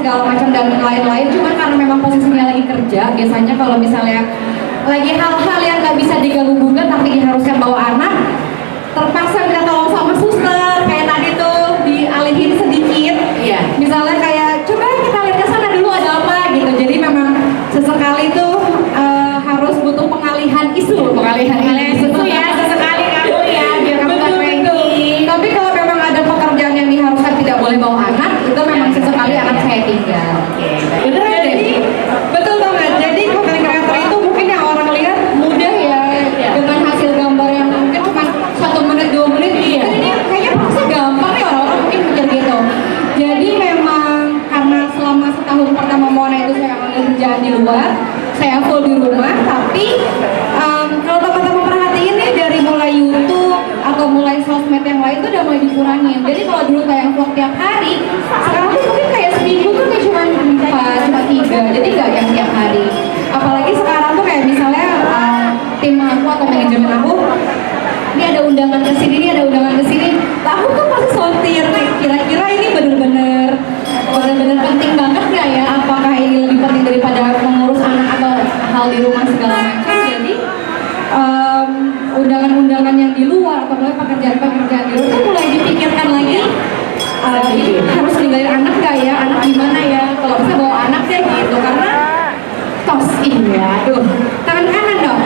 segala macam dan lain-lain. Cuman karena memang posisinya lagi kerja, biasanya kalau misalnya lagi hal-hal yang nggak bisa diganggu gugat tapi diharuskan bawa anak, terpaksa minta tolong sama suster. Kayak tadi tuh dialihin sedikit. Iya. Misalnya kayak coba kita lihat ke sana dulu ada apa gitu. Jadi memang sesekali tuh harus butuh pengalihan isu Itu ya sesekali kamu ya biar kamu gak cranky. Tapi kalau memang ada pekerjaan yang diharuskan tidak boleh bawa anak, itu memang sesekali anak saya tinggal. Oke. Beneran deh. Betul banget. Jadi content creator itu mungkin yang orang lihat mudah ya, dengan hasil gambar yang mungkin cuma 1 menit 2 menit. Iya. Ini kayaknya prosesnya gampang nih, orang-orang mungkin mikir gitu. Jadi memang karena selama setahun pertama Mona itu saya ambil kerjaan di luar, saya full di rumah. Tapi kalau teman-teman perhatiin nih, dari mulai YouTube atau mulai sosmed yang lain tuh udah mulai dikurangin. Jadi kalau dulu tayang vlog tiap hari, sekarang tuh mungkin kayak seminggu tuh kayak cuma 4, cuma 3. Jadi nggak yang tiap hari. Apalagi sekarang tuh kayak misalnya tim aku atau manajemen aku, ini ada undangan ke sini, ini ada undangan ke sini. Lah aku tuh pasti sortir nih, kira-kira ini bener-bener penting banget nggak ya? Apakah ini lebih penting daripada mengurus anak atau hal di rumah segala macam? Jadi undangan-undangan yang di luar atau mulai pekerjaan-pekerjaan di luar tuh mulai dipikirkan lagi. Ini harus ninggalin anak nggak ya? Anak gimana ya? Kalau bisa bawa anak deh gitu, karena tos iya, tuh tangan kanan dong,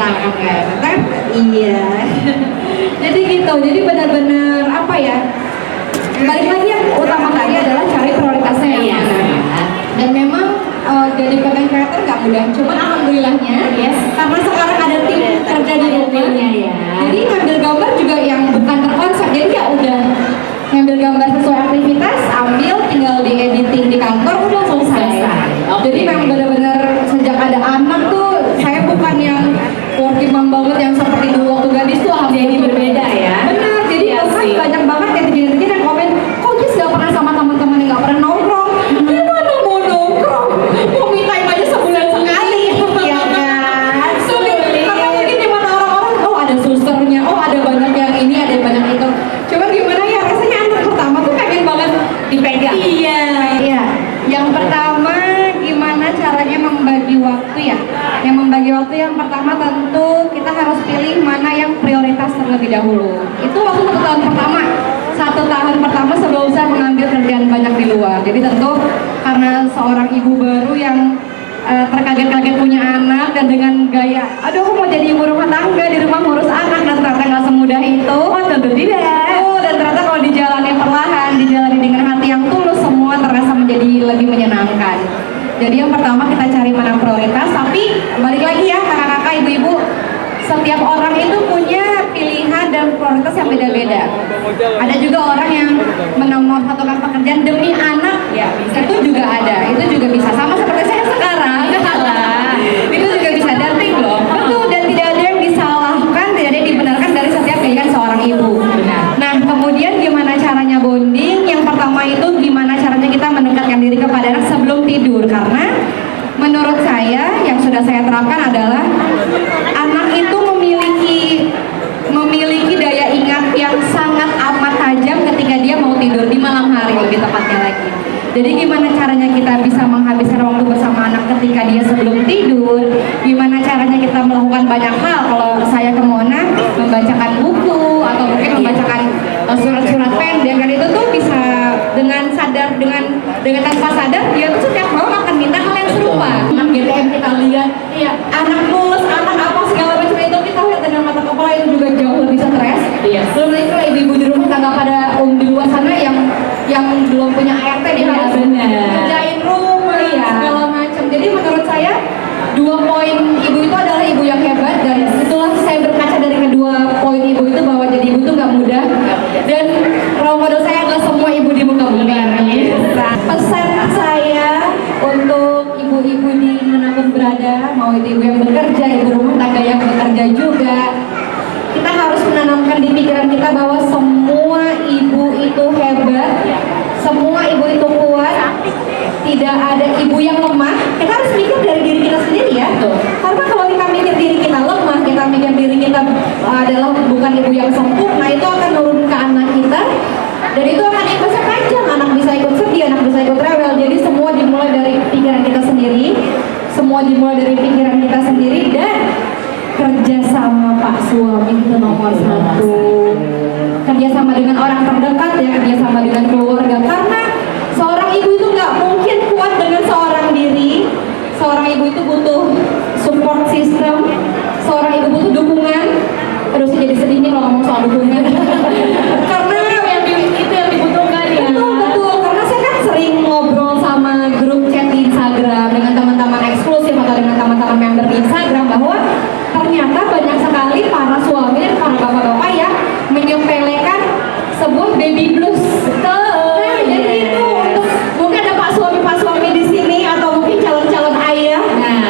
tangan kanan, iya. Jadi gitu, jadi benar-benar apa ya? Balik lagi yang utama tadi adalah cari prioritasnya yang mana. Dan memang jadi content creator nggak mudah. Cuman alhamdulillahnya, karena sekarang ada tim kerja di rumah, jadi ngambil gambar juga yang bukan terkonsep. Jadi ya udah ngambil gambar sesuai aktivitas, ambil tinggal di editing di kantor udah selesai. Jadi memang benar-benar sejak ada anak tuh saya bukan yang working mom banget yang seperti dulu waktu gadis tuh. Jadi berbeda ya. Benar, jadi bahkan banyak banget netizen yang komen, kok Jess gak pernah sama teman-teman yang gak pernah nongkrong? Gimana mau nongkrong? Mau me time aja sebulan sekali. Iya kan? Sulit. Karena mungkin di mata orang-orang, oh ada susternya, oh ada banyak yang ini, ada banyak itu. Cuman gimana ya, rasanya anak pertama tuh pengen banget dipegang. Iya. Yang pertama, gimana caranya membagi waktu ya? Yang membagi waktu yang pertama tentu kita harus pilih mana yang prioritas terlebih dahulu. Itu waktu 1 tahun pertama. 1 tahun pertama sebelum saya mengambil kerjaan banyak di luar. Jadi tentu karena seorang ibu baru yang terkaget-kaget punya anak dan dengan gaya, aduh aku mau jadi ibu rumah tangga, di rumah ngurus anak, dan ternyata nggak semudah itu. Oh tentu tidak. Dan ternyata kalau dijalani perlahan, dijalani dengan hati yang tulus, semua terasa menjadi lebih menyenangkan. Jadi yang pertama kita cari mana prioritas, tapi balik lagi ya kakak-kakak, ibu-ibu, setiap orang itu punya pilihan dan prioritas yang beda-beda. Ada juga orang yang menomorsatukan pekerjaan demi anak, ya itu juga ada, itu juga bisa. Sama seperti saya sekarang, itu juga bisa dating loh. Betul, dan tidak ada yang disalahkan, tidak ada yang dibenarkan dari setiap pilihan seorang ibu. Nah, kemudian gimana caranya bonding? Yang pertama itu gimana caranya kita mendekatkan diri kepada anak sebelum tidur, karena menurut saya yang sudah saya terapkan adalah anak itu memiliki daya ingat yang sangat amat tajam ketika dia mau tidur di malam hari, lebih tepatnya lagi. Jadi gimana caranya kita bisa menghabiskan waktu bersama anak ketika dia sebelum tidur? Gimana caranya kita melakukan banyak hal? Kalau saya ke Mona membacakan buku atau mungkin membacakan surat-surat pendek, dan itu tuh bisa dengan sadar, dengan tanpa sadar dia tuh setiap malam akan minta hal yang serupa. Anak GTM kita lihat, iya, anak mulus, anak apa segala macam itu kita lihat dengan mata kepala, itu juga jauh lebih stres. Iya. Belum lagi kalau ibu-ibu di rumah tangga pada di luar sana yang belum punya ART nih, harus kerjain rumah segala macam. Jadi menurut saya 2 poin ibu itu adalah ibu yang hebat, dan itulah saya berkaca dari kedua poin ibu itu bahwa jadi ibu itu nggak mudah, dan role model saya adalah semua ibu di muka bumi. Pesan saya untuk ibu-ibu di manapun berada, mau itu ibu yang bekerja, ibu rumah tangga yang bekerja juga, kita harus menanamkan di pikiran kita bahwa semua ibu itu hebat, semua ibu itu kuat, tidak ada ibu yang lemah. Kita harus mikir dari diri kita sendiri ya. Karena kalau kita mikir diri kita lemah, kita mikir diri kita adalah bukan ibu yang sempurna, itu akan turun ke anak kita, dan itu akan imbasnya panjang. Anak bisa ikut sedih, anak bisa ikut rewel. Jadi semua dimulai dari pikiran kita sendiri dan kerja sama Pak suami itu nomor satu. Kerja sama dengan orang terdekat ya, kerja sama dengan keluarga, karena seorang ibu itu nggak mungkin kuat dengan seorang diri. Seorang ibu itu butuh support system, seorang ibu butuh dukungan. Aduh sih jadi sedih nih kalau ngomong soal dukungan. Karena itu yang dibutuhkan ya. betul, karena saya kan sering ngobrol sama grup chat di Instagram dengan teman-teman eksklusif atau dengan teman-teman member di Instagram, bahwa ternyata banyak sekali para suami dan para bapak-bapak yang menyepelekan sebuah baby blues. Nah, jadi itu untuk mungkin ada pak suami di sini atau mungkin calon-calon ayah. Nah,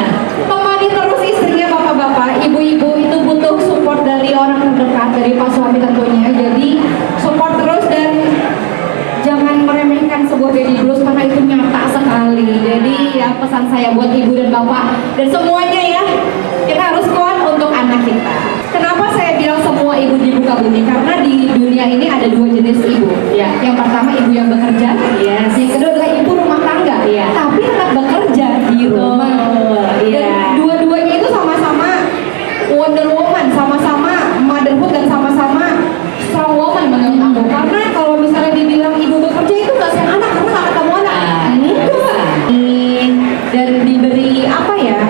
temani terus istrinya bapak-bapak, ibu-ibu itu butuh support dari orang terdekat, dari pak suami tentunya. Jadi support terus dan jangan meremehkan sebuah baby blues karena itu nyata sekali. Jadi ya pesan saya buat ibu dan bapak dan semuanya ya, kita harus kuat untuk anak kita. Kenapa saya bilang semua ibu di muka bumi? Karena di dunia ini ada dua jenis ibu. Ya. Yang pertama ibu yang bekerja, Yes. yang kedua adalah ibu rumah tangga. Iya. Tapi tetap bekerja di rumah. Iya. Dan dua-duanya itu sama-sama Wonder Woman, sama-sama motherhood dan sama-sama strong woman menurut aku. Karena kalau misalnya dibilang ibu bekerja itu nggak sayang anak karena nggak ketemu anak. Enggak. Dan diberi apa ya?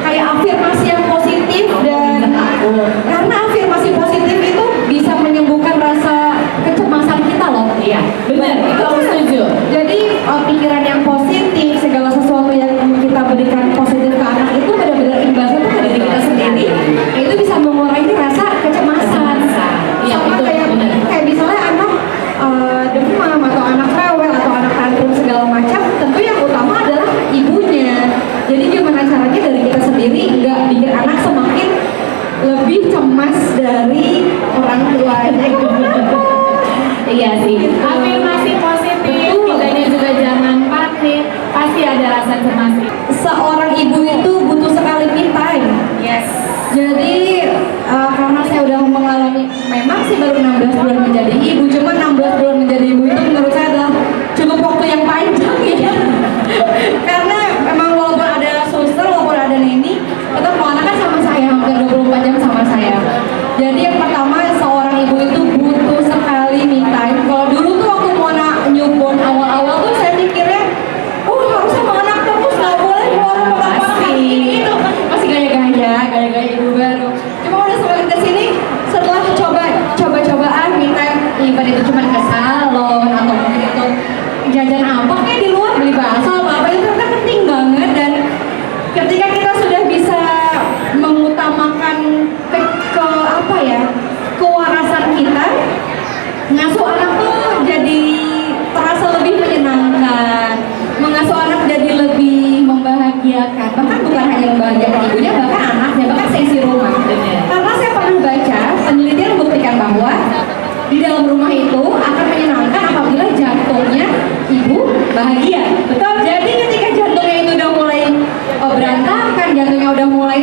Kayak afirmasi yang positif dan karena afirmasi positif itu bisa menyembuhkan rasa kecemasan kita loh. Iya, benar. Itu aku setuju. Jadi pikiran yang positif, segala sesuatu yang kita berikan positif ke anak itu benar-benar imbasnya tuh ke diri kita sendiri. Nah, itu bisa mengurangi rasa kecemasan. Iya, Sama itu kayak benar. misalnya anak demam atau anak rewel atau anak tantrum segala macam, tentu yang utama adalah ibunya. Jadi gimana caranya dari kita sendiri nggak bikin anak semakin lebih cemas dari orang tuanya. Iya sih. Afirmasi positif. Betul. Kitanya juga jangan panik. Pasti ada rasa cemas. Seorang ibu itu butuh sekali me time. Yes. Jadi karena saya udah mengalami, memang sih baru 16 bulan menjadi ibu, cuma 16 bulan menjadi ibu itu menurut saya adalah cukup waktu yang panjang ya. Karena memang walaupun ada suster, walaupun ada neni, tetap mau anak kan sama saya, hampir 24 jam sama saya. Jadi yang pertama, seorang ibu itu butuh sekali me time. Kalau dulu tuh waktu mau anak newborn awal-awal tuh saya mikirnya, harus sama anak terus, nggak boleh keluar rumah Pasti. itu masih gaya-gaya ibu baru. Cuma udah semakin kesini, setelah coba-cobaan me time, ibarat itu cuma ke salon atau mungkin itu jajan apa kayak di luar, beli bakso apa itu kan penting banget. Dan ketika kita sudah bisa mengutamakan ke apa ya, kewarasan kita, ngasuh anak tuh jadi terasa lebih menyenangkan, mengasuh anak jadi lebih membahagiakan, bahkan bukan hanya membahagiakan ibunya, bahkan anaknya, bahkan seisi rumah. Karena saya pernah baca penelitian membuktikan bahwa di dalam rumah itu akan menyenangkan apabila jantungnya ibu bahagia. Betul. Jadi ketika jantungnya itu udah mulai berantakan, jantungnya udah mulai